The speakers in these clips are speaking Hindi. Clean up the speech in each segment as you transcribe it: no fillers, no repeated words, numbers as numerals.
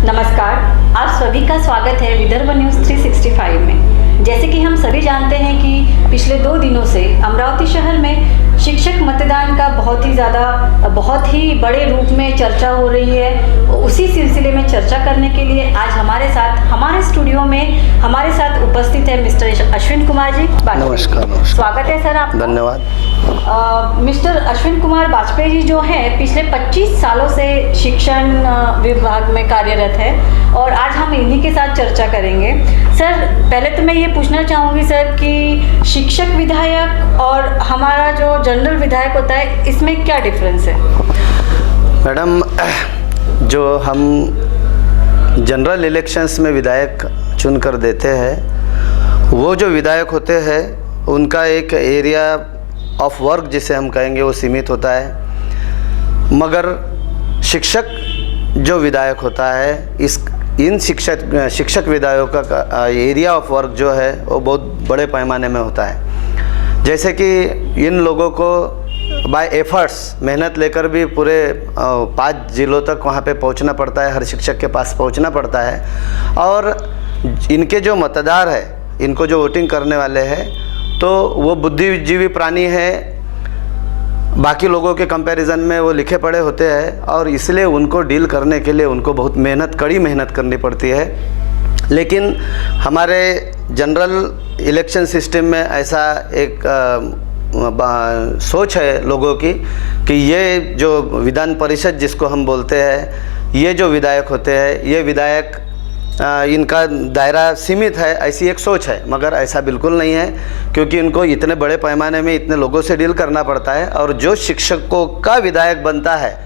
नमस्कार, आप सभी का स्वागत है विदर्भ न्यूज़ 365 में। जैसे कि हम सभी जानते हैं कि पिछले 2 दिनों से अमरावती शहर में शिक्षक मतदान का बहुत ही बड़े रूप में चर्चा हो रही है। उसी सिलसिले में चर्चा करने के लिए आज हमारे स्टूडियो में हमारे साथ उपस्थित है मिस्टर अश्विन कुमार जी। नमस्कार। स्वागत है सर आपका। धन्यवाद। मिस्टर अश्विन कुमार वाजपेयी जी जो हैं पिछले 25 सालों से शिक्षण विभाग में कार्यरत है और आज हम इन्हीं के साथ चर्चा करेंगे। सर, पहले तो मैं ये पूछना चाहूँगी सर कि शिक्षक विधायक और हमारा जो जनरल विधायक होता है इसमें क्या डिफरेंस है? मैडम, जो हम जनरल इलेक्शंस में विधायक चुन कर देते हैं, वो जो विधायक होते हैं उनका एक एरिया ऑफ वर्क जिसे हम कहेंगे वो सीमित होता है। मगर शिक्षक जो विधायक होता है इन शिक्षक विधायकों का एरिया ऑफ वर्क जो है वो बहुत बड़े पैमाने में होता है। जैसे कि इन लोगों को बाय एफर्ट्स मेहनत लेकर भी पूरे 5 जिलों तक वहाँ पे पहुँचना पड़ता है, हर शिक्षक के पास पहुँचना पड़ता है। और इनके जो मतदार है, इनको जो वोटिंग करने वाले हैं, तो वो बुद्धिजीवी प्राणी है, बाकी लोगों के कंपैरिजन में वो लिखे पढ़े होते हैं और इसलिए उनको डील करने के लिए उनको बहुत कड़ी मेहनत करनी पड़ती है। लेकिन हमारे जनरल इलेक्शन सिस्टम में ऐसा एक सोच है लोगों की कि ये जो विधान परिषद जिसको हम बोलते हैं, ये जो विधायक होते हैं, ये विधायक इनका दायरा सीमित है, ऐसी एक सोच है। मगर ऐसा बिल्कुल नहीं है, क्योंकि इनको इतने बड़े पैमाने में इतने लोगों से डील करना पड़ता है। और जो शिक्षकों का विधायक बनता है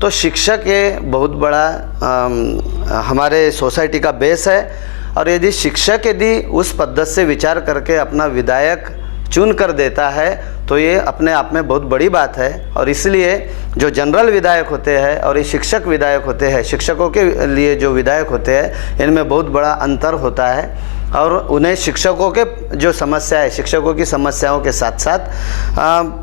तो शिक्षक ये बहुत बड़ा हमारे सोसाइटी का बेस है। और यदि शिक्षक उस पद्धति से विचार करके अपना विधायक चुन कर देता है तो ये अपने आप में बहुत बड़ी बात है। और इसलिए जो जनरल विधायक होते हैं और ये शिक्षक विधायक होते हैं, शिक्षकों के लिए जो विधायक होते हैं, इनमें बहुत बड़ा अंतर होता है। और उन्हें शिक्षकों के जो समस्या है, शिक्षकों की समस्याओं के साथ साथ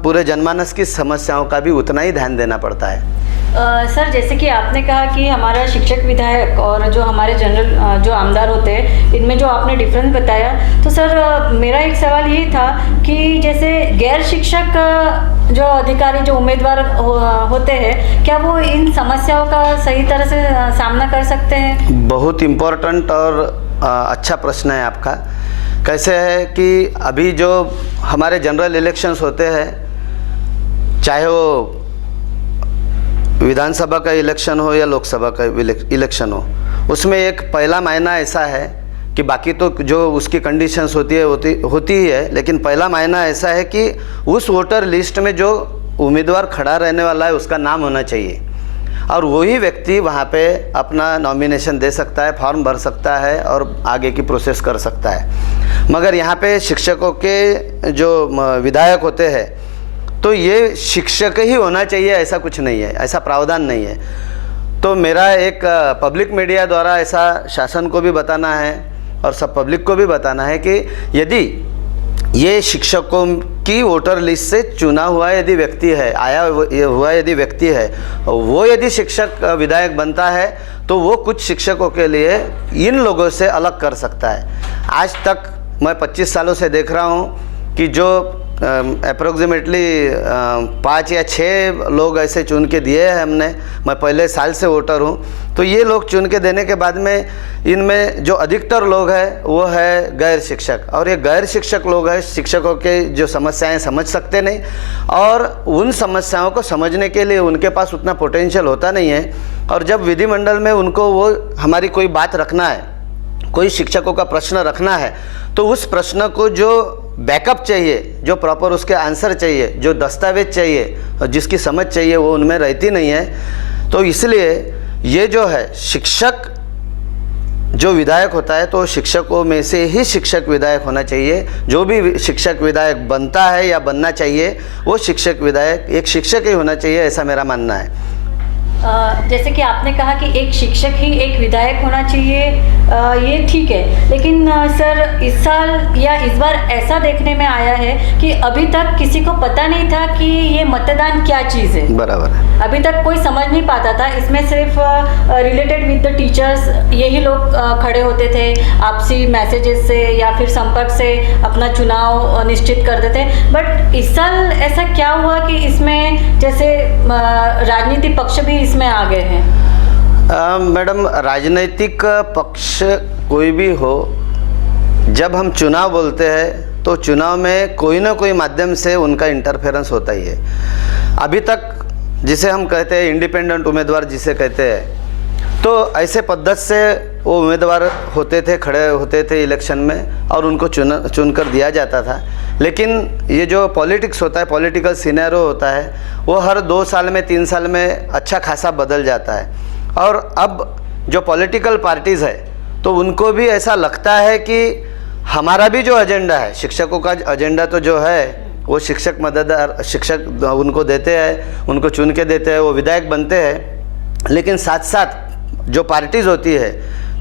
पूरे जनमानस की समस्याओं का भी उतना ही ध्यान देना पड़ता है। सर, जैसे कि आपने कहा कि हमारा शिक्षक विधायक और जो हमारे जनरल जो आमदार होते हैं, इनमें जो आपने डिफरेंस बताया, तो सर मेरा एक सवाल ये था कि जैसे गैर शिक्षक जो अधिकारी जो उम्मीदवार होते हैं, क्या वो इन समस्याओं का सही तरह से सामना कर सकते हैं? बहुत इम्पोर्टेंट और अच्छा प्रश्न है आपका। कैसे है कि अभी जो हमारे जनरल इलेक्शंस होते हैं, चाहे वो विधानसभा का इलेक्शन हो या लोकसभा का इलेक्शन हो, उसमें एक पहला मायना ऐसा है कि बाकी तो जो उसकी कंडीशंस होती ही है, लेकिन पहला मायना ऐसा है कि उस वोटर लिस्ट में जो उम्मीदवार खड़ा रहने वाला है उसका नाम होना चाहिए और वही व्यक्ति वहाँ पे अपना नॉमिनेशन दे सकता है, फॉर्म भर सकता है और आगे की प्रोसेस कर सकता है। मगर यहाँ पे शिक्षकों के जो विधायक होते हैं, तो ये शिक्षक ही होना चाहिए ऐसा कुछ नहीं है, ऐसा प्रावधान नहीं है। तो मेरा एक पब्लिक मीडिया द्वारा ऐसा शासन को भी बताना है और सब पब्लिक को भी बताना है कि यदि ये शिक्षकों की वोटर लिस्ट से चुना हुआ यदि व्यक्ति है, आया हुआ यदि व्यक्ति है, वो यदि शिक्षक विधायक बनता है तो वो कुछ शिक्षकों के लिए इन लोगों से अलग कर सकता है। आज तक मैं 25 सालों से देख रहा हूँ कि जो अप्रोक्सीमेटली 5 या 6 लोग ऐसे चुन के दिए हैं हमने। मैं पहले साल से वोटर हूँ, तो ये लोग चुन के देने के बाद में इनमें जो अधिकतर लोग हैं वो है गैर शिक्षक। और ये गैर शिक्षक लोग हैं, शिक्षकों के जो समस्याएं समझ सकते नहीं और उन समस्याओं को समझने के लिए उनके पास उतना पोटेंशियल होता नहीं है। और जब विधिमंडल में उनको वो हमारी कोई बात रखना है, कोई शिक्षकों का प्रश्न रखना है, तो उस प्रश्न को जो बैकअप चाहिए, जो प्रॉपर उसके आंसर चाहिए, जो दस्तावेज चाहिए और जिसकी समझ चाहिए, वो उनमें रहती नहीं है। तो इसलिए ये जो है शिक्षक जो विधायक होता है, तो शिक्षकों में से ही शिक्षक विधायक होना चाहिए। जो भी शिक्षक विधायक बनता है या बनना चाहिए, वो शिक्षक विधायक एक शिक्षक ही होना चाहिए, ऐसा मेरा मानना है। जैसे कि आपने कहा कि एक शिक्षक ही एक विधायक होना चाहिए, ये ठीक है, लेकिन सर इस साल या इस बार ऐसा देखने में आया है कि अभी तक किसी को पता नहीं था कि ये मतदान क्या चीज़ है। बराबर है। अभी तक कोई समझ नहीं पाता था। इसमें सिर्फ रिलेटेड विद द टीचर्स यही लोग खड़े होते थे, आपसी मैसेजेस से या फिर संपर्क से अपना चुनाव निश्चित करते थे। बट इस साल ऐसा क्या हुआ कि इसमें जैसे राजनीतिक पक्ष भी इसमें आ गए हैं? मैडम, राजनीतिक पक्ष कोई भी हो, जब हम चुनाव बोलते हैं तो चुनाव में कोई ना कोई माध्यम से उनका इंटरफेरेंस होता ही है। अभी तक जिसे हम कहते हैं इंडिपेंडेंट उम्मीदवार जिसे कहते हैं, तो ऐसे पद्धत से वो उम्मीदवार होते थे, खड़े होते थे इलेक्शन में और उनको चुनकर दिया जाता था। लेकिन ये जो पॉलिटिक्स होता है, पॉलिटिकल सिनेरियो होता है, वो हर 2 साल में 3 साल में अच्छा खासा बदल जाता है। और अब जो पॉलिटिकल पार्टीज़ है तो उनको भी ऐसा लगता है कि हमारा भी जो एजेंडा है, शिक्षकों का एजेंडा तो जो है वो शिक्षक मददगार शिक्षक उनको देते हैं, उनको चुन के देते हैं, वो विधायक बनते हैं। लेकिन साथ साथ जो पार्टीज़ होती है,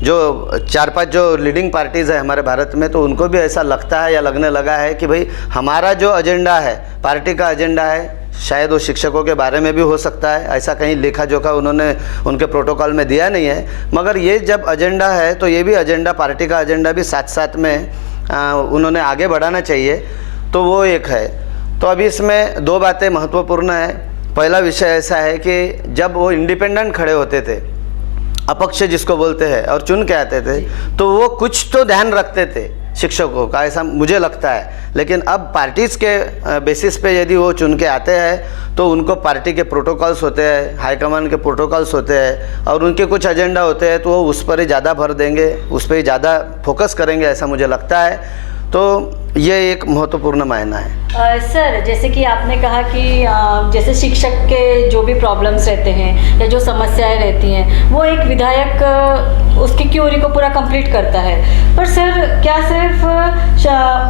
जो 4-5 जो लीडिंग पार्टीज़ है हमारे भारत में, तो उनको भी ऐसा लगता है या लगने लगा है कि भाई हमारा जो एजेंडा है, पार्टी का एजेंडा है, शायद वो शिक्षकों के बारे में भी हो सकता है। ऐसा कहीं लेखा जोखा उन्होंने उनके प्रोटोकॉल में दिया नहीं है, मगर ये जब एजेंडा है तो ये भी एजेंडा, पार्टी का एजेंडा भी साथ साथ में उन्होंने आगे बढ़ाना चाहिए। तो वो एक है। तो अभी इसमें 2 बातें महत्वपूर्ण है। पहला विषय ऐसा है कि जब वो इंडिपेंडेंट खड़े होते थे, अपक्ष जिसको बोलते हैं, और चुन के आते थे, तो वो कुछ तो ध्यान रखते थे शिक्षकों का, ऐसा मुझे लगता है। लेकिन अब पार्टीज़ के बेसिस पे यदि वो चुन के आते हैं तो उनको पार्टी के प्रोटोकॉल्स होते हैं, हाईकमान के प्रोटोकॉल्स होते हैं और उनके कुछ एजेंडा होते हैं, तो वो उस पर ही ज़्यादा भर देंगे, उस पर ही ज़्यादा फोकस करेंगे, ऐसा मुझे लगता है। तो ये एक महत्वपूर्ण मायना है। सर, जैसे कि आपने कहा कि जैसे शिक्षक के जो भी प्रॉब्लम्स रहते हैं या जो समस्याएं रहती हैं, वो एक विधायक उसकी क्यूरी को पूरा कंप्लीट करता है। पर सर, क्या सिर्फ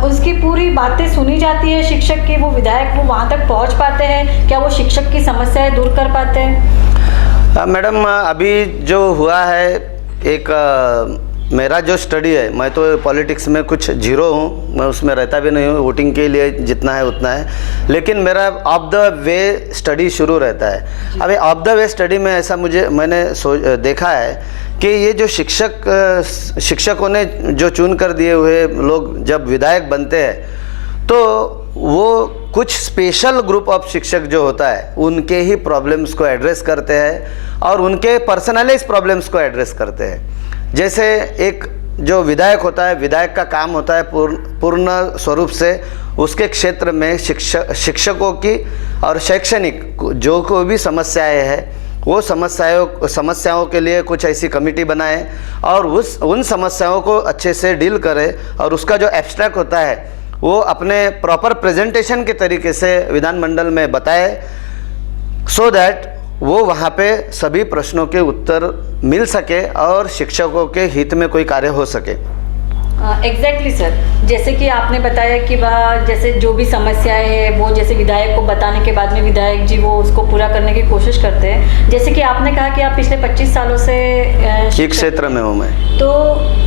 उसकी पूरी बातें सुनी जाती है शिक्षक की, वो विधायक वो वहाँ तक पहुँच पाते हैं? क्या वो शिक्षक की समस्याएं दूर कर पाते हैं? मैडम, अभी जो हुआ है, एक मेरा जो स्टडी है, मैं तो पॉलिटिक्स में कुछ जीरो हूँ, मैं उसमें रहता भी नहीं हूँ, वोटिंग के लिए जितना है उतना है, लेकिन मेरा ऑफ द वे स्टडी शुरू रहता है। अभी ऑफ द वे स्टडी में ऐसा मैंने देखा है कि ये जो शिक्षकों ने जो चुन कर दिए हुए लोग जब विधायक बनते हैं तो वो कुछ स्पेशल ग्रुप ऑफ शिक्षक जो होता है उनके ही प्रॉब्लम्स को एड्रेस करते हैं और उनके पर्सनलाइज प्रॉब्लम्स को एड्रेस करते हैं। जैसे एक जो विधायक होता है, विधायक का काम होता है पूर्ण स्वरूप से उसके क्षेत्र में शिक्षकों की और शैक्षणिक जो कोई भी समस्याएं हैं, वो समस्याओं के लिए कुछ ऐसी कमेटी बनाए और उन समस्याओं को अच्छे से डील करे और उसका जो एब्स्ट्रैक्ट होता है वो अपने प्रॉपर प्रेजेंटेशन के तरीके से विधानमंडल में बताए, सो दैट वो वहाँ पे सभी प्रश्नों के उत्तर मिल सके और शिक्षकों के हित में कोई कार्य हो सके। एग्जैक्टली सर, जैसे कि आपने बताया कि वह जैसे जो भी समस्याएं हैं वो जैसे विधायक को बताने के बाद में विधायक जी वो उसको पूरा करने की कोशिश करते हैं। जैसे कि आपने कहा कि आप पिछले 25 सालों से इस क्षेत्र में हूँ मैं, तो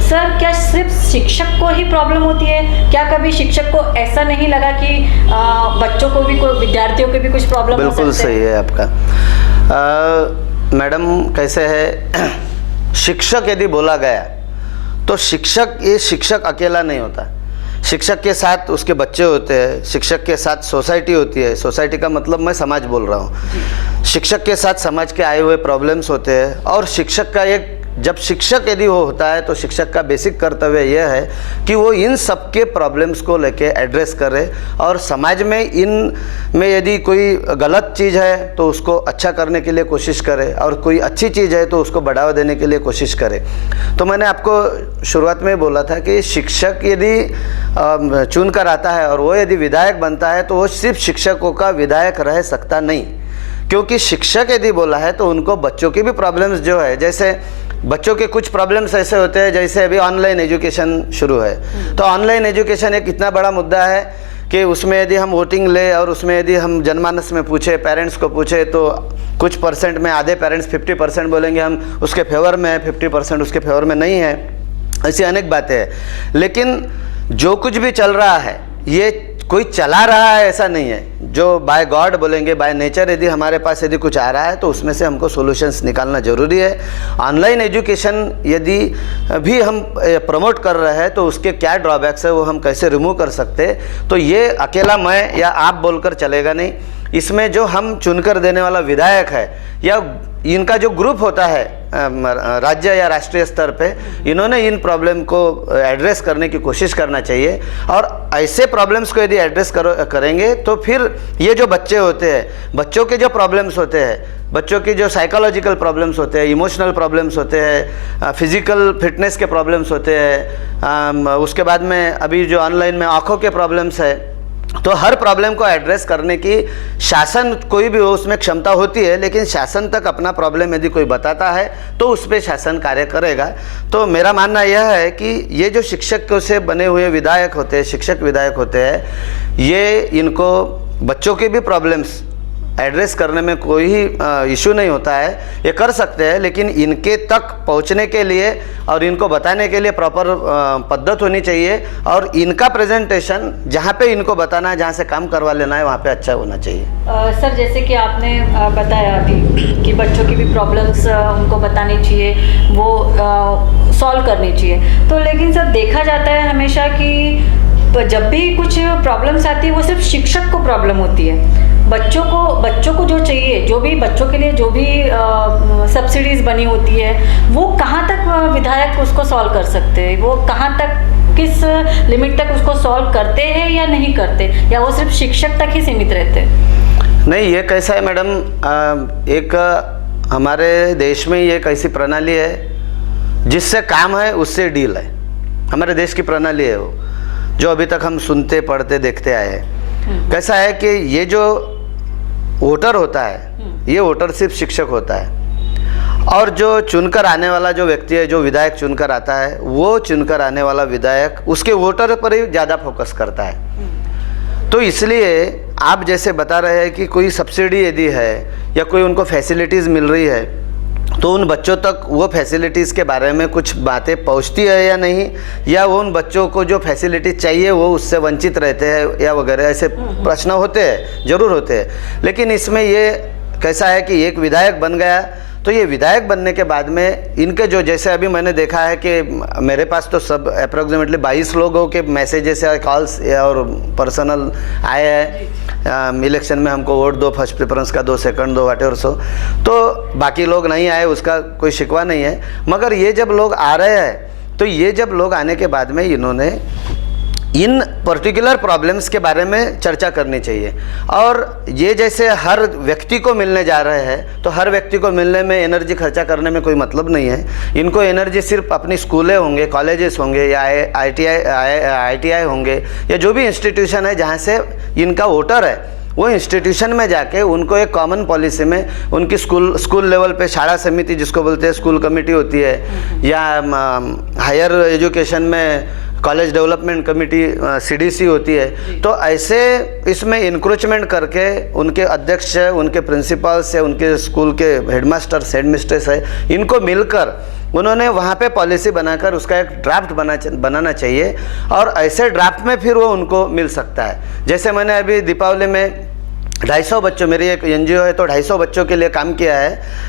सर क्या सिर्फ शिक्षक को ही प्रॉब्लम होती है? क्या कभी शिक्षक को ऐसा नहीं लगा कि बच्चों को भी, विद्यार्थियों को भी कुछ प्रॉब्लम? बिल्कुल सही है आपका। मैडम, कैसे है, शिक्षक यदि बोला गया तो शिक्षक अकेला नहीं होता। शिक्षक के साथ उसके बच्चे होते हैं, शिक्षक के साथ सोसाइटी होती है, सोसाइटी का मतलब मैं समाज बोल रहा हूँ। शिक्षक के साथ समाज के आए हुए प्रॉब्लम्स होते हैं और शिक्षक का जब शिक्षक यदि वो होता है तो शिक्षक का बेसिक कर्तव्य यह है कि वो इन सब के प्रॉब्लम्स को लेके एड्रेस करे और समाज में इन में यदि कोई गलत चीज़ है तो उसको अच्छा करने के लिए कोशिश करे और कोई अच्छी चीज़ है तो उसको बढ़ावा देने के लिए कोशिश करे। तो मैंने आपको शुरुआत में बोला था कि शिक्षक यदि चुन कर आता है और वो यदि विधायक बनता है तो वो सिर्फ शिक्षकों का विधायक रह सकता नहीं, क्योंकि शिक्षक यदि बोला है तो उनको बच्चों की भी प्रॉब्लम्स जो है, जैसे बच्चों के कुछ प्रॉब्लम्स ऐसे होते हैं, जैसे अभी ऑनलाइन एजुकेशन शुरू है, तो ऑनलाइन एजुकेशन एक इतना बड़ा मुद्दा है कि उसमें यदि हम वोटिंग ले और उसमें यदि हम जनमानस में पूछे, पेरेंट्स को पूछे, तो कुछ परसेंट में आधे पेरेंट्स 50% बोलेंगे हम उसके फेवर में है, 50% उसके फेवर में नहीं है। ऐसी अनेक बातें हैं। लेकिन जो कुछ भी चल रहा है ये कोई चला रहा है ऐसा नहीं है। जो बाय गॉड बोलेंगे, बाय नेचर यदि हमारे पास यदि कुछ आ रहा है तो उसमें से हमको सॉल्यूशंस निकालना ज़रूरी है। ऑनलाइन एजुकेशन यदि भी हम प्रमोट कर रहे हैं तो उसके क्या ड्रॉबैक्स है वो हम कैसे रिमूव कर सकते हैं। तो ये अकेला मैं या आप बोलकर चलेगा नहीं। इसमें जो हम चुनकर देने वाला विधायक है या इनका जो ग्रुप होता है राज्य या राष्ट्रीय स्तर पे, इन्होंने इन प्रॉब्लम को एड्रेस करने की कोशिश करना चाहिए। और ऐसे प्रॉब्लम्स को यदि एड्रेस करेंगे तो फिर ये जो बच्चे होते हैं, बच्चों के जो प्रॉब्लम्स होते हैं, बच्चों की जो साइकोलॉजिकल प्रॉब्लम्स होते हैं, इमोशनल प्रॉब्लम्स होते हैं, फिजिकल फिटनेस के प्रॉब्लम्स होते हैं, उसके बाद में अभी जो ऑनलाइन में आँखों के प्रॉब्लम्स है, तो हर प्रॉब्लम को एड्रेस करने की शासन कोई भी हो उसमें क्षमता होती है। लेकिन शासन तक अपना प्रॉब्लम यदि कोई बताता है तो उस पर शासन कार्य करेगा। तो मेरा मानना यह है कि ये जो शिक्षक से बने हुए विधायक होते हैं, शिक्षक विधायक होते हैं, ये इनको बच्चों के भी प्रॉब्लम्स एड्रेस करने में कोई ही इशू नहीं होता है, ये कर सकते हैं। लेकिन इनके तक पहुंचने के लिए और इनको बताने के लिए प्रॉपर पद्धत होनी चाहिए और इनका प्रेजेंटेशन जहाँ पे इनको बताना है, जहाँ से काम करवा लेना है, वहाँ पे अच्छा होना चाहिए। सर, जैसे कि आपने बताया अभी कि बच्चों की भी प्रॉब्लम्स उनको बतानी चाहिए, वो सॉल्व करनी चाहिए। तो लेकिन सर देखा जाता है हमेशा कि जब भी कुछ प्रॉब्लम्स आती है वो सिर्फ शिक्षक को प्रॉब्लम होती है। बच्चों को जो चाहिए, जो भी बच्चों के लिए जो भी सब्सिडीज बनी होती है, वो कहाँ तक विधायक उसको सॉल्व कर सकते हैं? वो कहाँ तक, किस लिमिट तक उसको सॉल्व करते हैं या नहीं करते, या वो सिर्फ शिक्षक तक ही सीमित रहते हैं? नहीं, ये कैसा है मैडम, एक हमारे देश में ये एक ऐसी प्रणाली है जिससे काम है उससे डील है। हमारे देश की प्रणाली है वो, जो अभी तक हम सुनते पढ़ते देखते आए हैं। कैसा है कि ये जो वोटर होता है, ये वोटर सिर्फ शिक्षक होता है, और जो चुनकर आने वाला जो व्यक्ति है, जो विधायक चुनकर आता है, वो चुनकर आने वाला विधायक उसके वोटर पर ही ज़्यादा फोकस करता है। तो इसलिए आप जैसे बता रहे हैं कि कोई सब्सिडी यदि है या कोई उनको फैसिलिटीज़ मिल रही है, तो उन बच्चों तक वो फैसिलिटीज़ के बारे में कुछ बातें पहुंचती है या नहीं, या वो उन बच्चों को जो फैसिलिटीज़ चाहिए वो उससे वंचित रहते हैं या वगैरह, ऐसे प्रश्न होते हैं, ज़रूर होते हैं। लेकिन इसमें ये कैसा है कि एक विधायक बन गया तो ये विधायक बनने के बाद में इनके जो, जैसे अभी मैंने देखा है कि मेरे पास तो सब अप्रोक्सीमेटली 22 लोगों के मैसेजेस या कॉल्स और पर्सनल आए हैं, इलेक्शन में हमको वोट दो, फर्स्ट प्रेफरेंस का 2 सेकंड दो, वाटेवर सो। तो बाकी लोग नहीं आए, उसका कोई शिकवा नहीं है। मगर ये जब लोग आ रहे हैं तो ये जब लोग आने के बाद में इन्होंने इन पर्टिकुलर प्रॉब्लम्स के बारे में चर्चा करनी चाहिए। और ये जैसे हर व्यक्ति को मिलने जा रहे हैं तो हर व्यक्ति को मिलने में एनर्जी खर्चा करने में कोई मतलब नहीं है। इनको एनर्जी सिर्फ अपनी स्कूलें होंगे, कॉलेजेस होंगे या ITI होंगे या जो भी इंस्टीट्यूशन है जहाँ से इनका वोटर है, वो इंस्टीट्यूशन में जाके उनको एक कॉमन पॉलिसी में उनकी स्कूल लेवल पे शाला समिति जिसको बोलते हैं, स्कूल कमेटी होती है, या हायर एजुकेशन में कॉलेज डेवलपमेंट कमेटी CDC होती है। तो ऐसे इसमें इंक्रोचमेंट करके उनके अध्यक्ष है, उनके प्रिंसिपल्स है, उनके स्कूल के हेडमास्टर्स, हेडमिस्ट्रेस है, इनको मिलकर उन्होंने वहाँ पे पॉलिसी बनाकर उसका एक ड्राफ्ट बनाना चाहिए। और ऐसे ड्राफ्ट में फिर वो उनको मिल सकता है। जैसे मैंने अभी दीपावली में 250 बच्चों, मेरी एक NGO है तो 250 बच्चों के लिए काम किया है।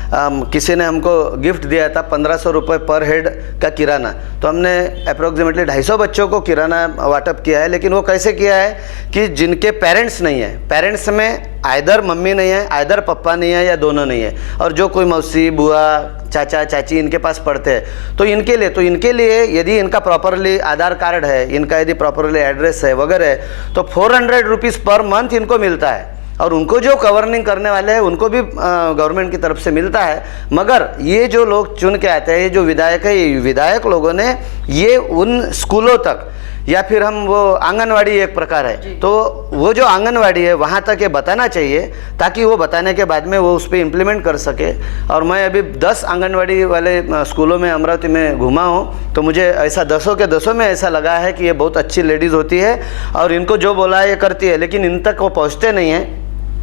किसी ने हमको गिफ्ट दिया था 1500 रुपये पर हेड का किराना, तो हमने अप्रोक्सीमेटली 250 बच्चों को किराना वाटअप किया है। लेकिन वो कैसे किया है कि जिनके पेरेंट्स नहीं है, पेरेंट्स में आइदर मम्मी नहीं है, आइदर पप्पा नहीं है, या दोनों नहीं है, और जो कोई मौसी, बुआ, चाचा, चाची इनके पास पढ़ते हैं, तो इनके लिए यदि इनका प्रॉपरली आधार कार्ड है, इनका यदि प्रॉपरली एड्रेस है वगैरह, तो 400 रुपीज़ पर मंथ इनको मिलता है। और उनको जो गवर्निंग करने वाले हैं उनको भी गवर्नमेंट की तरफ से मिलता है। मगर ये जो लोग चुन के आते हैं, ये जो विधायक है, ये विधायक लोगों ने ये उन स्कूलों तक या फिर हम वो आंगनवाड़ी एक प्रकार है, तो वो जो आंगनवाड़ी है वहाँ तक ये बताना चाहिए, ताकि वो बताने के बाद में वो उस पर इम्प्लीमेंट कर सके। और मैं अभी 10 आंगनवाड़ी वाले स्कूलों में अमरावती में घूमा हूँ, तो मुझे ऐसा 10 के 10 में ऐसा लगा है कि ये बहुत अच्छी लेडीज़ होती है और इनको जो बोला है ये करती है, लेकिन इन तक वो पहुँचते नहीं हैं,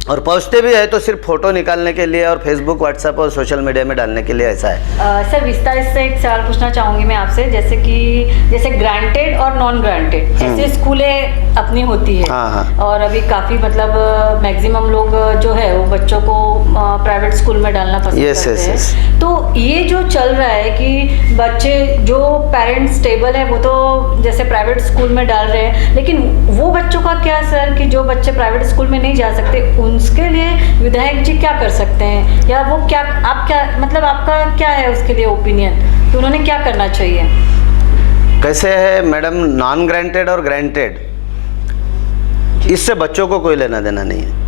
और पहुँचते भी है तो सिर्फ फ़ोटो निकालने के लिए और फेसबुक, व्हाट्सएप और सोशल मीडिया में डालने के लिए ऐसा है। सर विस्तार से एक सवाल पूछना चाहूँगी मैं आपसे, जैसे ग्रांटेड और नॉन ग्रांटेड ऐसे स्कूलें अपनी होती है। हाँ। और अभी काफ़ी मतलब मैक्सिमम लोग जो है वो बच्चों को प्राइवेट स्कूल में डालना पसंद करते हैं। तो ये जो चल रहा है कि बच्चे जो पेरेंट्स स्टेबल है वो तो जैसे प्राइवेट स्कूल में डाल रहे हैं, लेकिन वो बच्चों का क्या सर कि जो बच्चे प्राइवेट स्कूल में नहीं जा सकते, उसके लिए विधायक जी क्या कर सकते हैं, या वो क्या मतलब आपका क्या है उसके लिए ओपिनियन कि उन्होंने क्या करना चाहिए? कैसे है मैडम, नॉन ग्रांटेड और ग्रांटेड इससे बच्चों को कोई लेना देना नहीं है।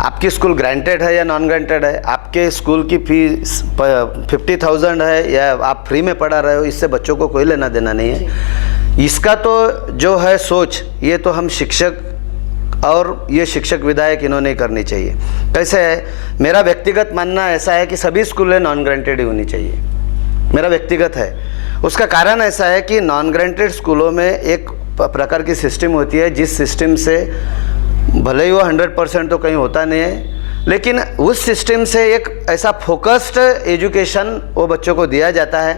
आपकी स्कूल ग्रांटेड है या नॉन ग्रांटेड है, आपके स्कूल की फीस 50,000 है या आप फ्री में पढ़ा रहे हो, इससे बच्चों को कोई लेना देना नहीं है। इसका तो जो है सोच, ये तो हम शिक्षक और ये शिक्षक विधायक इन्होंने करनी चाहिए। कैसे है, मेरा व्यक्तिगत मानना ऐसा है कि सभी स्कूलें नॉन ग्रांटेड ही होनी चाहिए, मेरा व्यक्तिगत है। उसका कारण ऐसा है कि नॉन ग्रांटेड स्कूलों में एक प्रकार की सिस्टम होती है, जिस सिस्टम से भले ही वो 100% तो कहीं होता नहीं है, लेकिन उस सिस्टम से एक ऐसा फोकस्ड एजुकेशन वो बच्चों को दिया जाता है।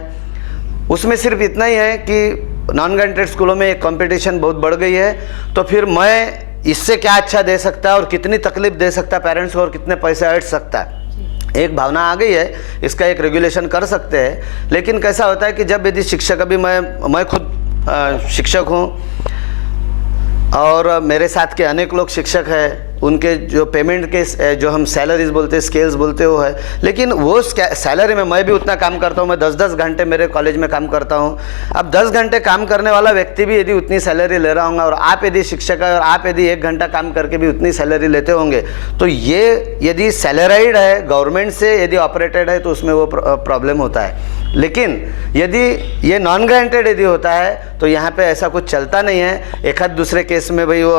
उसमें सिर्फ इतना ही है कि नॉन ग्रांटेड स्कूलों में एक कंपटीशन बहुत बढ़ गई है, तो फिर मैं इससे क्या अच्छा दे सकता है और कितनी तकलीफ दे सकता है पेरेंट्स को और कितने पैसे हट सकता है, एक भावना आ गई है। इसका एक रेगुलेशन कर सकते हैं, लेकिन कैसा होता है कि जब यदि शिक्षक, अभी मैं खुद शिक्षक हूँ और मेरे साथ के अनेक लोग शिक्षक हैं, उनके जो पेमेंट के जो हम सैलरीज बोलते हैं, स्केल्स बोलते हो है, लेकिन वो सैलरी में मैं भी उतना काम करता हूँ, मैं 10-10 घंटे मेरे कॉलेज में काम करता हूँ। अब 10 घंटे काम करने वाला व्यक्ति भी यदि उतनी सैलरी ले रहा होगा और आप यदि शिक्षक है और आप यदि 1 घंटा काम करके भी उतनी सैलरी लेते होंगे, तो ये यदि सैलराइड है, गवर्नमेंट से यदि ऑपरेटेड है, तो उसमें वो प्रॉब्लम होता है। लेकिन यदि ये नॉन ग्रांटेड यदि होता है तो यहाँ पे ऐसा कुछ चलता नहीं है। एक आध दूसरे केस में भाई वो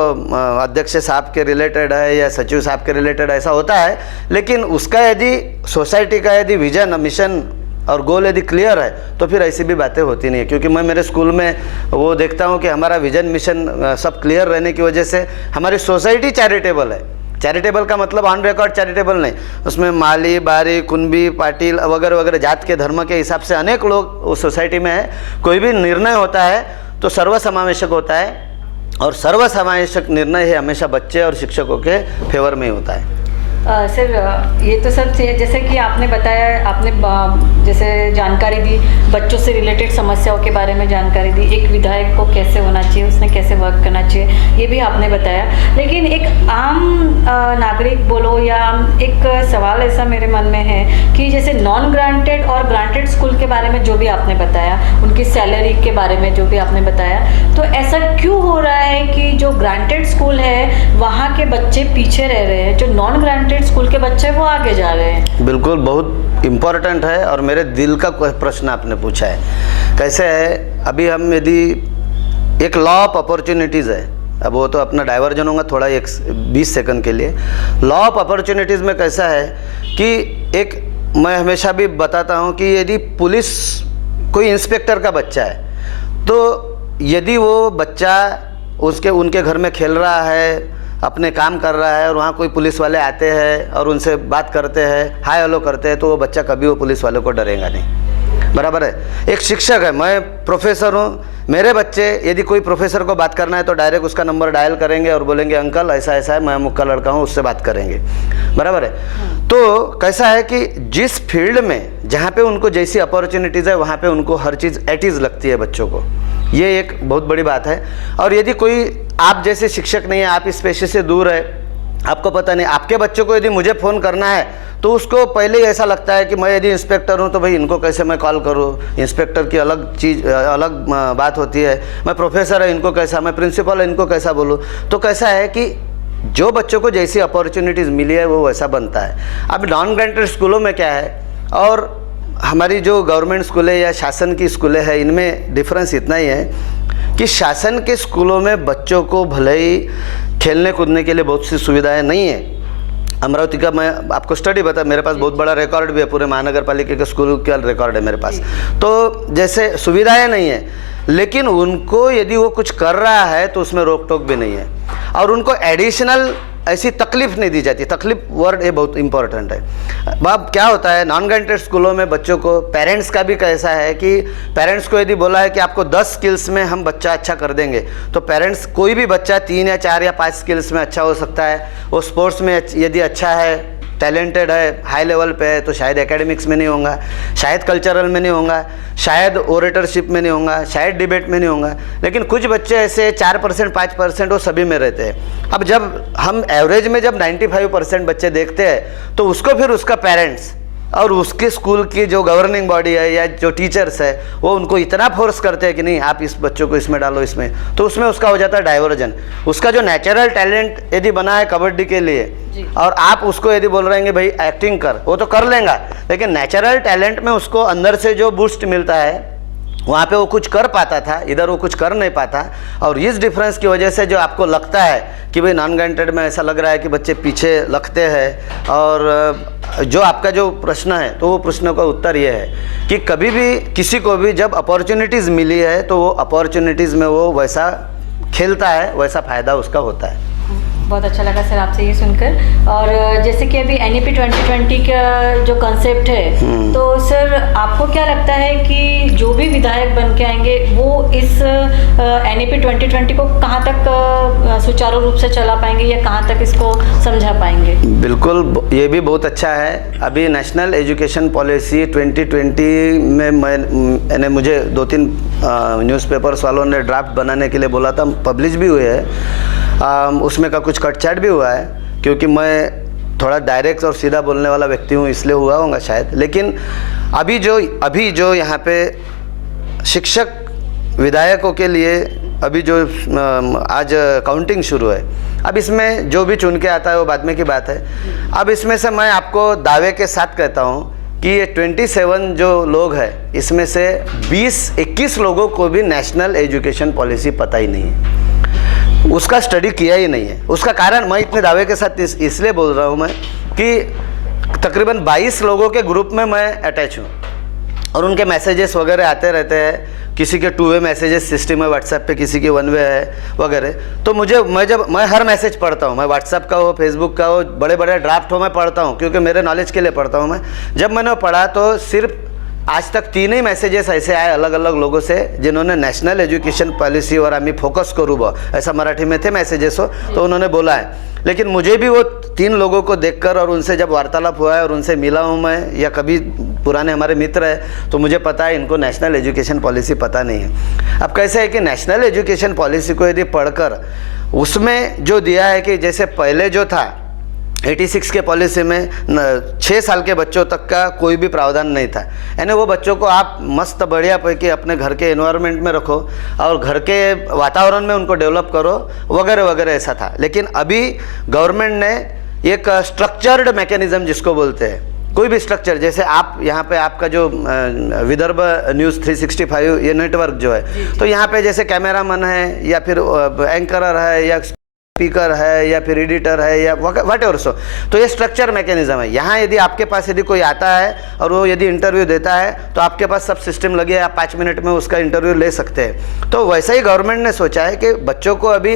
अध्यक्ष साहब के रिलेटेड है या सचिव साहब के रिलेटेड ऐसा होता है, लेकिन उसका यदि सोसाइटी का यदि विजन, मिशन और गोल यदि क्लियर है तो फिर ऐसी भी बातें होती नहीं है। क्योंकि मैं मेरे स्कूल में वो देखता हूँ कि हमारा विजन, मिशन सब क्लियर रहने की वजह से हमारी सोसाइटी चैरिटेबल है। चैरिटेबल का मतलब ऑन रिकॉर्ड चैरिटेबल नहीं, उसमें माली, बारी, कुंबी, पाटिल वगैरह वगैरह जात के धर्म के हिसाब से अनेक लोग उस सोसाइटी में है। कोई भी निर्णय होता है तो सर्वसमावेशक होता है, और सर्वसमावेशक निर्णय है हमेशा बच्चे और शिक्षकों के फेवर में ही होता है। सर ये तो सब जैसे कि आपने बताया, आपने जैसे जानकारी दी, बच्चों से रिलेटेड समस्याओं के बारे में जानकारी दी, एक विधायक को कैसे होना चाहिए, उसने कैसे वर्क करना चाहिए, ये भी आपने बताया। लेकिन एक आम नागरिक बोलो या एक सवाल ऐसा मेरे मन में है कि जैसे नॉन ग्रांटेड और ग्रांटेड स्कूल के बारे में जो भी आपने बताया, उनकी सैलरी के बारे में जो भी आपने बताया, तो ऐसा क्यों हो रहा है कि जो ग्रांटेड स्कूल है वहाँ के बच्चे पीछे रह रहे हैं, जो नॉन ग्रांटेड स्कूल के बच्चे वो आगे जा रहे हैं? बिल्कुल, बहुत इम्पोर्टेंट है और मेरे दिल का प्रश्न आपने पूछा है। कैसे है, अभी हम यदि एक लॉ ऑफ अपॉर्चुनिटीज़ है, अब वो तो अपना डाइवर्जन होगा थोड़ा 20 सेकंड के लिए। लॉ ऑफ अपॉर्चुनिटीज़ में कैसा है कि एक, मैं हमेशा भी बताता हूँ कि यदि पुलिस कोई इंस्पेक्टर का बच्चा है, तो यदि वो बच्चा उनके घर में खेल रहा है, अपने काम कर रहा है, और वहाँ कोई पुलिस वाले आते हैं और उनसे बात करते हैं, हाय हेलो करते हैं, तो वो बच्चा कभी वो पुलिस वालों को डरेगा नहीं। बराबर है। एक शिक्षक है, मैं प्रोफेसर हूँ, मेरे बच्चे यदि कोई प्रोफेसर को बात करना है तो डायरेक्ट उसका नंबर डायल करेंगे और बोलेंगे अंकल ऐसा ऐसा है, मैं मुक्का लड़का हूँ, उससे बात करेंगे। बराबर है। तो कैसा है कि जिस फील्ड में जहाँ पे उनको जैसी अपॉर्चुनिटीज़ है वहाँ पे उनको हर चीज़ एट इज़ लगती है बच्चों को, ये एक बहुत बड़ी बात है। और यदि कोई आप जैसे शिक्षक नहीं है, आप इस पेशे से दूर है, आपको पता नहीं, आपके बच्चों को यदि मुझे फ़ोन करना है तो उसको पहले ही ऐसा लगता है कि मैं यदि इंस्पेक्टर हूँ तो भाई इनको कैसे मैं कॉल करूँ, इंस्पेक्टर की अलग चीज़, अलग बात होती है, मैं प्रोफेसर है इनको कैसा, मैं प्रिंसिपल है इनको कैसा बोलूँ। तो कैसा है कि जो बच्चों को जैसी अपॉर्चुनिटीज़ मिली है वो वैसा बनता है। अब नॉन ग्रांटेड स्कूलों में क्या है और हमारी जो गवर्नमेंट स्कूलें या शासन की स्कूलें हैं, इनमें डिफरेंस इतना ही है कि शासन के स्कूलों में बच्चों को भले ही खेलने कूदने के लिए बहुत सी सुविधाएं नहीं है। अमरावती का मैं आपको स्टडी बता, मेरे पास बहुत बड़ा रिकॉर्ड भी है, पूरे महानगर पालिका के स्कूल का रिकॉर्ड है मेरे पास। तो जैसे सुविधाएं नहीं है, लेकिन उनको यदि वो कुछ कर रहा है तो उसमें रोक टोक भी नहीं है, और उनको एडिशनल ऐसी तकलीफ नहीं दी जाती। तकलीफ वर्ड ये बहुत इंपॉर्टेंट है। अब क्या होता है, नॉन ग्रांटेड स्कूलों में बच्चों को, पेरेंट्स का भी कैसा है कि पेरेंट्स को यदि बोला है कि आपको 10 स्किल्स में हम बच्चा अच्छा कर देंगे, तो पेरेंट्स, कोई भी बच्चा 3 या 4 या 5 स्किल्स में अच्छा हो सकता है। वो स्पोर्ट्स में यदि अच्छा है, टैलेंटेड है, हाई लेवल पे है, तो शायद एकेडमिक्स में नहीं होगा, शायद कल्चरल में नहीं होगा, शायद ओरेटरशिप में नहीं होगा, शायद डिबेट में नहीं होगा। लेकिन कुछ बच्चे ऐसे 4% 5% वो सभी में रहते हैं। अब जब हम एवरेज में जब 95% बच्चे देखते हैं, तो उसको फिर उसका पेरेंट्स और उसके स्कूल की जो गवर्निंग बॉडी है या जो टीचर्स है, वो उनको इतना फोर्स करते हैं कि नहीं आप इस बच्चों को इसमें डालो, इसमें, तो उसमें उसका हो जाता है डाइवर्जन। उसका जो नेचुरल टैलेंट यदि बना है कबड्डी के लिए, और आप उसको यदि बोल रहे हैं कि भाई एक्टिंग कर, वो तो कर लेगा, लेकिन नेचुरल टैलेंट में उसको अंदर से जो बूस्ट मिलता है, वहाँ पे वो कुछ कर पाता था, इधर वो कुछ कर नहीं पाता। और इस डिफरेंस की वजह से जो आपको लगता है कि भाई नॉन ग्रांटेड में ऐसा लग रहा है कि बच्चे पीछे लगते हैं, और जो आपका जो प्रश्न है, तो वो प्रश्न का उत्तर ये है कि कभी भी किसी को भी जब अपॉर्चुनिटीज़ मिली है, तो वो अपॉर्चुनिटीज़ में वो वैसा खेलता है, वैसा फ़ायदा उसका होता है। बहुत अच्छा लगा सर आपसे ये सुनकर। और जैसे कि अभी NEP 2020 का जो कॉन्सेप्ट है, तो सर आपको क्या लगता है कि जो भी विधायक बन के आएंगे वो इस NEP 2020 को कहाँ तक सुचारू रूप से चला पाएंगे, या कहाँ तक इसको समझा पाएंगे? बिल्कुल, ये भी बहुत अच्छा है। अभी नेशनल एजुकेशन पॉलिसी 2020 में मैंने मुझे 2-3 न्यूज़पेपर्स वालों ने ड्राफ्ट बनाने के लिए बोला था, पब्लिश भी हुए हैं। उसमें का कुछ कटछाट भी हुआ है, क्योंकि मैं थोड़ा डायरेक्ट और सीधा बोलने वाला व्यक्ति हूँ, इसलिए हुआ होगा शायद। लेकिन अभी जो यहाँ पे शिक्षक विधायकों के लिए अभी जो आज काउंटिंग शुरू है, अब इसमें जो भी चुन के आता है वो बाद में की बात है। अब इसमें से मैं आपको दावे के साथ कहता हूँ कि ये 27 जो लोग हैं, इसमें से 20-21 लोगों को भी नेशनल एजुकेशन पॉलिसी पता ही नहीं है, उसका स्टडी किया ही नहीं है। उसका कारण मैं इतने दावे के साथ इसलिए बोल रहा हूँ मैं कि तकरीबन 22 लोगों के ग्रुप में मैं अटैच हूँ, और उनके मैसेजेस वगैरह आते रहते हैं। किसी के 2 वे मैसेजेस सिस्टम है व्हाट्सएप पे, किसी के 1 वे है वगैरह। तो मैं हर मैसेज पढ़ता हूँ, मैं व्हाट्सएप का हो, फेसबुक का हो, बड़े बड़े ड्राफ्ट हो, मैं पढ़ता हूँ, क्योंकि मेरे नॉलेज के लिए पढ़ता हूँ मैं। जब मैंने पढ़ा तो सिर्फ आज तक 3 ही मैसेजेस ऐसे आए अलग अलग लोगों से, जिन्होंने नेशनल एजुकेशन पॉलिसी और आम्ही फोकस करू बा, ऐसा मराठी में थे मैसेजेस हो, तो उन्होंने बोला है। लेकिन मुझे भी वो 3 लोगों को देखकर और उनसे जब वार्तालाप हुआ है और उनसे मिला हूँ मैं, या कभी पुराने हमारे मित्र हैं, तो मुझे पता है इनको नेशनल एजुकेशन पॉलिसी पता नहीं है। अब कैसे है कि नेशनल एजुकेशन पॉलिसी को यदि पढ़कर उसमें जो दिया है कि जैसे पहले जो था 86 के पॉलिसी में 6 साल के बच्चों तक का कोई भी प्रावधान नहीं था, यानी वो बच्चों को आप मस्त बढ़िया पैकी अपने घर के एनवायरनमेंट में रखो और घर के वातावरण में उनको डेवलप करो वगैरह वगैरह, ऐसा था। लेकिन अभी गवर्नमेंट ने एक स्ट्रक्चर्ड मैकेनिज्म जिसको बोलते हैं, कोई भी स्ट्रक्चर, जैसे आप यहाँ पे आपका जो विदर्भ न्यूज़ 365 ये नेटवर्क जो है, तो यहाँ पे जैसे कैमरामैन है या फिर एंकरर है या स्पीकर है या फिर एडिटर है या वट एवर सो, तो ये स्ट्रक्चर मैकेनिज्म है। यहाँ यदि आपके पास यदि कोई आता है और वो यदि इंटरव्यू देता है, तो आपके पास सब सिस्टम लगे, आप 5 मिनट में उसका इंटरव्यू ले सकते हैं। तो वैसा ही गवर्नमेंट ने सोचा है कि बच्चों को अभी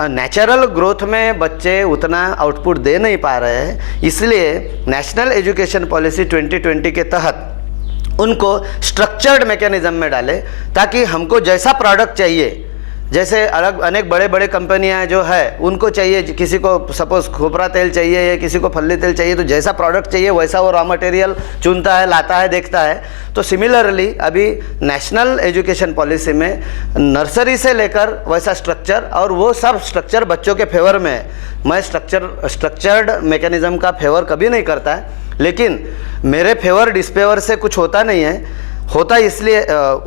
नेचुरल ग्रोथ में बच्चे उतना आउटपुट दे नहीं पा रहे हैं, इसलिए नेशनल एजुकेशन पॉलिसी 2020 के तहत उनको स्ट्रक्चर्ड मैकेनिज्म में डाले, ताकि हमको जैसा प्रोडक्ट चाहिए, जैसे अलग अनेक बड़े बड़े कंपनियां जो है उनको चाहिए, किसी को सपोज खोपरा तेल चाहिए या किसी को फल्ली तेल चाहिए, तो जैसा प्रोडक्ट चाहिए वैसा वो रॉ मटेरियल चुनता है, लाता है, देखता है। तो सिमिलरली अभी नेशनल एजुकेशन पॉलिसी में नर्सरी से लेकर वैसा स्ट्रक्चर, और वो सब स्ट्रक्चर बच्चों के फेवर में है। मैं स्ट्रक्चर्ड मैकेनिज्म का फेवर कभी नहीं करता है, लेकिन मेरे फेवर डिसफेवर से कुछ होता नहीं है। होता इसलिए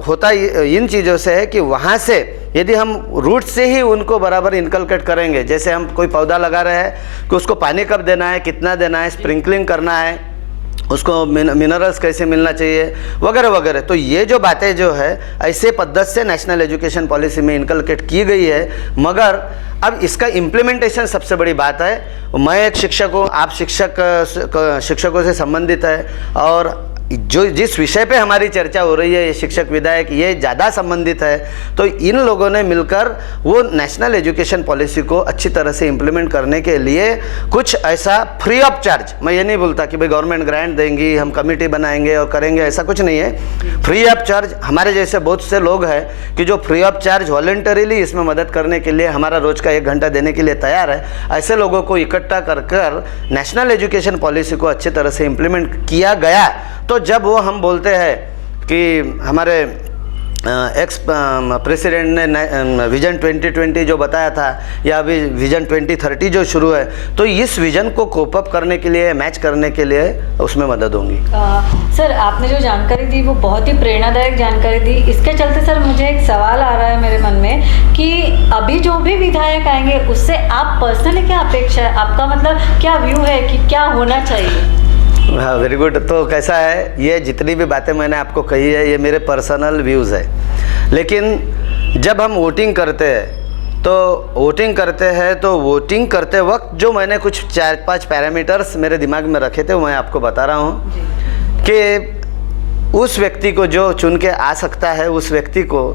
होता इन चीज़ों से है कि वहाँ से यदि हम रूट से ही उनको बराबर इनकलकेट करेंगे, जैसे हम कोई पौधा लगा रहे हैं कि उसको पानी कब देना है, कितना देना है, स्प्रिंकलिंग करना है, उसको मिनरल्स कैसे मिलना चाहिए वगैरह वगैरह। तो ये जो बातें जो है ऐसे पद्धति से नेशनल एजुकेशन पॉलिसी में इनकलकेट की गई है, मगर अब इसका इम्प्लीमेंटेशन सबसे बड़ी बात है। मैं एक शिक्षक हूँ, आप शिक्षकों से संबंधित है, और जो जिस विषय पे हमारी चर्चा हो रही है, ये शिक्षक विधायक, ये ज़्यादा संबंधित है। तो इन लोगों ने मिलकर वो नेशनल एजुकेशन पॉलिसी को अच्छी तरह से इम्प्लीमेंट करने के लिए कुछ ऐसा फ्री ऑफ चार्ज, मैं ये नहीं बोलता कि भाई गवर्नमेंट ग्रांट देंगी, हम कमेटी बनाएंगे और करेंगे, ऐसा कुछ नहीं है। फ्री ऑफ चार्ज हमारे जैसे बहुत से लोग हैं कि जो फ्री ऑफ चार्ज वॉलंटरीली इसमें मदद करने के लिए, हमारा रोज का 1 घंटा देने के लिए तैयार है। ऐसे लोगों को इकट्ठा कर नेशनल एजुकेशन पॉलिसी को अच्छी तरह से इम्प्लीमेंट किया गया। तो जब वो हम बोलते हैं कि हमारे एक्स प्रेसिडेंट ने विजन 2020 जो बताया था, या अभी विजन 2030 जो शुरू है, तो इस विजन को कोप अप करने के लिए, मैच करने के लिए उसमें मदद होंगी। सर, आपने जो जानकारी दी वो बहुत ही प्रेरणादायक जानकारी दी। इसके चलते सर मुझे एक सवाल आ रहा है मेरे मन में कि अभी जो भी विधायक आएंगे उससे आप पर्सनली क्या अपेक्षा है, आपका मतलब क्या व्यू है कि क्या होना चाहिए? हाँ, वेरी गुड। तो कैसा है, ये जितनी भी बातें मैंने आपको कही है ये मेरे पर्सनल व्यूज़ है, लेकिन जब हम वोटिंग करते हैं तो वोटिंग करते वक्त जो मैंने कुछ 4-5 पैरामीटर्स मेरे दिमाग में रखे थे वो मैं आपको बता रहा हूँ कि उस व्यक्ति को जो चुन के आ सकता है, उस व्यक्ति को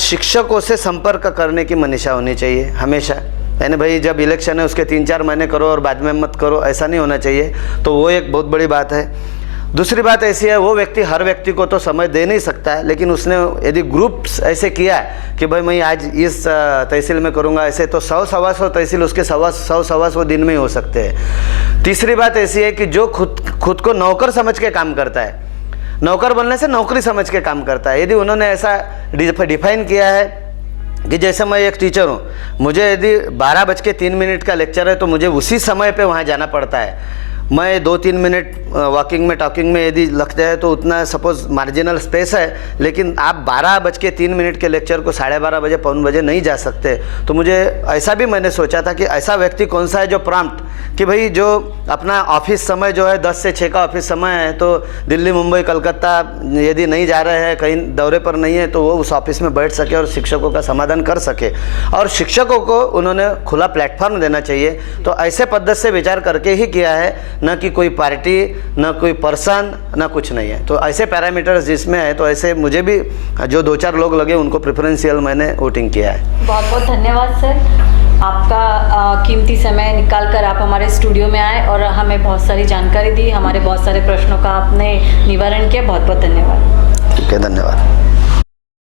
शिक्षकों से संपर्क करने की मनीषा होनी चाहिए हमेशा। यानी भाई जब इलेक्शन है उसके 3-4 महीने करो और बाद में मत करो, ऐसा नहीं होना चाहिए। तो वो एक बहुत बड़ी बात है। दूसरी बात ऐसी है, वो व्यक्ति हर व्यक्ति को तो समय दे नहीं सकता है, लेकिन उसने यदि ग्रुप्स ऐसे किया कि भाई मैं आज इस तहसील में करूँगा, ऐसे तो 100-125 तहसील उसके 100-125 दिन में ही हो सकते हैं। तीसरी बात ऐसी है कि जो खुद को नौकर समझ के काम करता है, नौकर बनने से नौकरी समझ के काम करता है, यदि उन्होंने ऐसा डिफाइन किया है कि जैसे मैं एक टीचर हूँ, मुझे यदि 12:03 का लेक्चर है तो मुझे उसी समय पे वहाँ जाना पड़ता है। मैं 2-3 मिनट वॉकिंग में टॉकिंग में यदि लगते हैं तो उतना सपोज मार्जिनल स्पेस है, लेकिन आप 12:03 के लेक्चर को 12:30 बजे 1 बजे नहीं जा सकते। तो मुझे ऐसा भी मैंने सोचा था कि ऐसा व्यक्ति कौन सा है जो प्रॉम्प्ट, कि भाई जो अपना ऑफिस समय जो है 10 से 6 का ऑफिस समय है, तो दिल्ली, मुंबई, कलकत्ता यदि नहीं जा रहे हैं, कहीं दौरे पर नहीं है, तो वो उस ऑफिस में बैठ सके और शिक्षकों का समाधान कर सके। और शिक्षकों को उन्होंने खुला प्लेटफॉर्म देना चाहिए। तो ऐसे पद्धति से विचार करके ही किया है, न कि कोई पार्टी, न कोई पर्सन, न कुछ नहीं है। तो ऐसे पैरामीटर्स जिसमें है, तो ऐसे मुझे भी जो 2-4 लोग लगे उनको प्रेफरेंशियल मैंने वोटिंग किया है। बहुत बहुत धन्यवाद सर, आपका कीमती समय निकाल कर आप हमारे स्टूडियो में आए और हमें बहुत सारी जानकारी दी, हमारे बहुत सारे प्रश्नों का आपने निवारण किया। बहुत बहुत धन्यवाद। ठीक है, धन्यवाद।